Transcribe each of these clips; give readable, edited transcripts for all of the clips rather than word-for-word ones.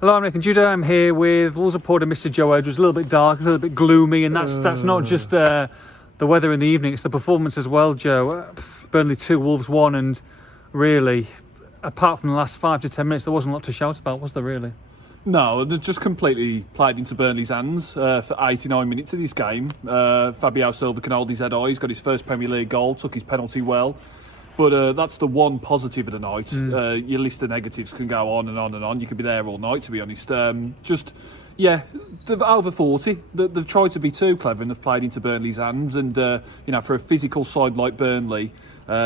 Hello, I'm Nathan Judah. I'm here with Wolves reporter Mr. Joe Edwards. A little bit dark, a little bit gloomy, and that's not just the weather in the evening, it's the performance as well, Joe. Burnley 2, Wolves 1, and really, apart from the last 5 to 10 minutes, there wasn't a lot to shout about, was there really? No, they just completely played into Burnley's hands for 89 minutes of this game. Fabio Silva can hold his head high. He's got his first Premier League goal, took his penalty well. But that's the one positive of the night. Your list of negatives can go on and on and on. You could be there all night, to be honest. They've over 40. They've tried to be too clever and they've played into Burnley's hands. And, for a physical side like Burnley,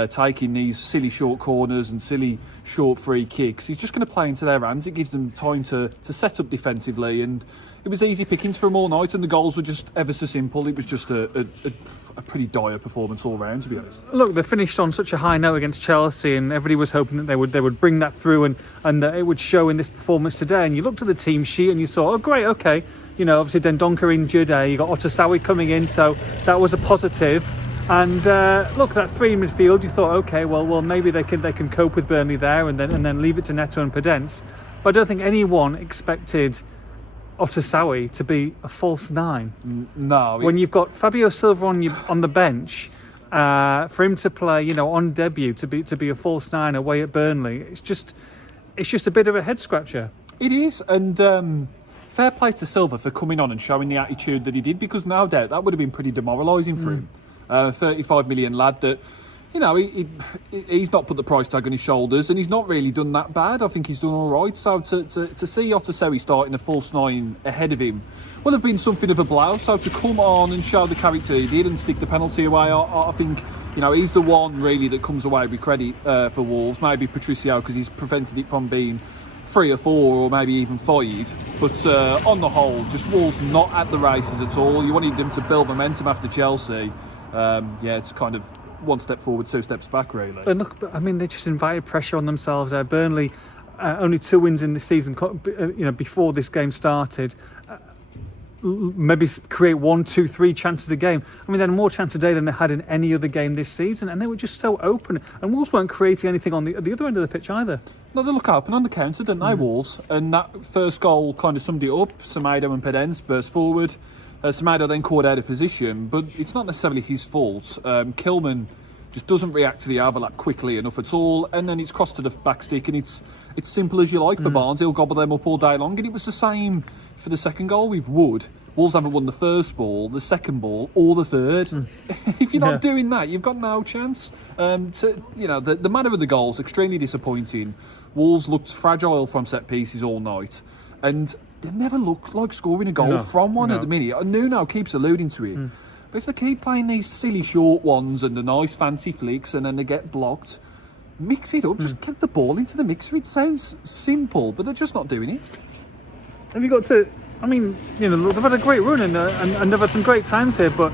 taking these silly short corners and silly short free kicks, he's just going to play into their hands. It gives them time to set up defensively. And it was easy pickings for them all night, and the goals were just ever so simple. It was just a pretty dire performance all round, to be honest. Look, they finished on such a high note against Chelsea, and everybody was hoping that they would bring that through and that it would show in this performance today. And you looked at the team sheet and you saw, oh great, okay, obviously Dendoncker injured, you got Otasawi coming in, so that was a positive. And look, that three in midfield, you thought, okay, well maybe they can cope with Burnley there, and then leave it to Neto and Podence. But I don't think anyone expected Otasawi to be a false nine. No. When you've got Fabio Silva on the bench, for him to play, on debut to be a false nine away at Burnley, it's just a bit of a head scratcher. It is, and fair play to Silva for coming on and showing the attitude that he did, because no doubt that would have been pretty demoralising for him. 35 million lad that, he's not put the price tag on his shoulders, and he's not really done that bad. I think he's done all right. So to see Otasawi starting a false nine ahead of him will have been something of a blow. So to come on and show the character he did and stick the penalty away, I think, he's the one really that comes away with credit for Wolves. Maybe Patricio, because he's prevented it from being 3 or 4 or maybe even 5. But on the whole, just Wolves not at the races at all. You wanted them to build momentum after Chelsea. It's kind of one step forward, 2 steps back, really. But look, they just invited pressure on themselves. Burnley, only 2 wins in the season, before this game started. Maybe create 1, 2, 3 chances a game. They had more chance a day than they had in any other game this season, and they were just so open. And Wolves weren't creating anything on the other end of the pitch either. No, they look open on the counter, didn't they, Wolves? And that first goal kind of summed it up. Semedo and Podence burst forward. Semedo then caught out of position, but it's not necessarily his fault. Kilman just doesn't react to the overlap quickly enough at all, and then it's crossed to the back stick, and it's simple as you like for Barnes. He'll gobble them up all day long, and it was the same for the second goal with Wood. Wolves haven't won the first ball, the second ball, or the third. If you're not doing that, you've got no chance. The manner of the goals extremely disappointing. Wolves looked fragile from set pieces all night, and they never look like scoring a goal from one at the minute. Nuno keeps alluding to it. But if they keep playing these silly short ones and the nice fancy flicks and then they get blocked, mix it up, just get the ball into the mixer. It sounds simple, but they're just not doing it. Have you got to... they've had a great run and they've had some great times here, but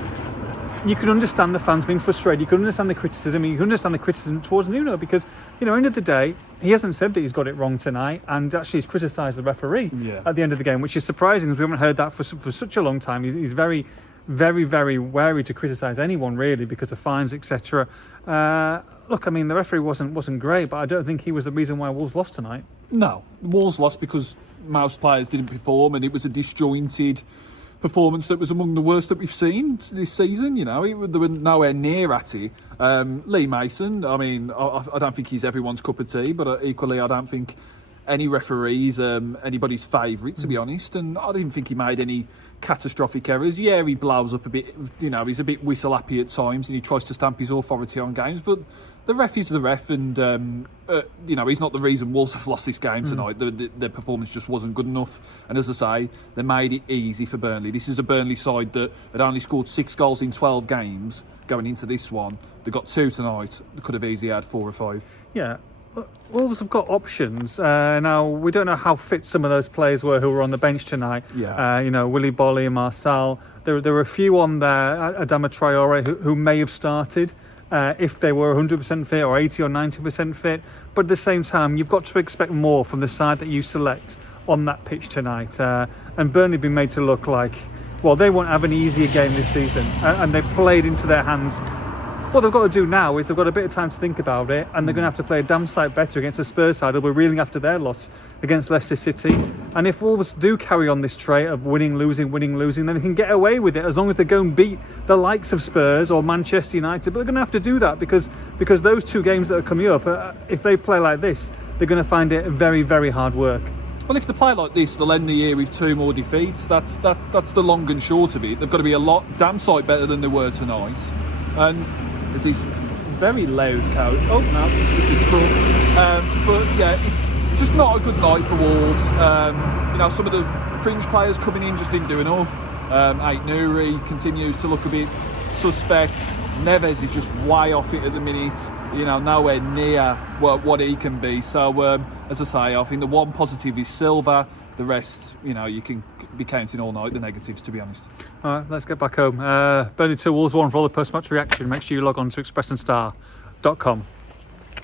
you can understand the fans being frustrated. You can understand the criticism. You can understand the criticism towards Nuno because, end of the day, he hasn't said that he's got it wrong tonight, and actually he's criticised the referee at the end of the game, which is surprising because we haven't heard that for such a long time. He's very, very, very wary to criticise anyone really because of fines, etc. Look, the referee wasn't great, but I don't think he was the reason why Wolves lost tonight. No, Wolves lost because most players didn't perform, and it was a disjointed performance that was among the worst that we've seen this season. They were nowhere near at it. Lee Mason, I don't think he's everyone's cup of tea, but equally I don't think any referee's anybody's favourite, to be honest, and I didn't think he made any catastrophic errors. Yeah, he blows up a bit, he's a bit whistle happy at times and he tries to stamp his authority on games, but the ref is the ref, and he's not the reason Wolves have lost this game tonight. Their performance just wasn't good enough, and as I say, they made it easy for Burnley. This is a Burnley side that had only scored 6 goals in 12 games going into this one. They got 2 tonight. They could have easily had 4 or 5. Yeah. Wolves have got options. Now, we don't know how fit some of those players were who were on the bench tonight. Willy Bolly and Marçal. There were a few on there, Adama Traore, who may have started if they were 100% fit or 80 or 90% fit. But at the same time, you've got to expect more from the side that you select on that pitch tonight. And Burnley have been made to look like, well, they won't have an easier game this season. And they've played into their hands. What they've got to do now is they've got a bit of time to think about it, and they're going to have to play a damn sight better against a Spurs side who'll be reeling after their loss against Leicester City. And if Wolves do carry on this trait of winning, losing, then they can get away with it as long as they go and beat the likes of Spurs or Manchester United. But they're going to have to do that because those 2 games that are coming up, if they play like this, they're going to find it very, very hard work. Well, if they play like this, they'll end the year with 2 more defeats. That's the long and short of it. They've got to be a damn sight better than they were tonight. And there's this very loud cow. Oh no, it's a truck. But yeah, it's just not a good night for Wolves. Some of the fringe players coming in just didn't do enough. Ait Nouri continues to look a bit suspect. Neves is just way off it at the minute. Nowhere near what he can be. So, as I say, I think the one positive is Silva. The rest, you can be counting all night the negatives, to be honest. All right, let's get back home. Burnley 2, Wolves 1 for all the post-match reaction. Make sure you log on to expressandstar.com.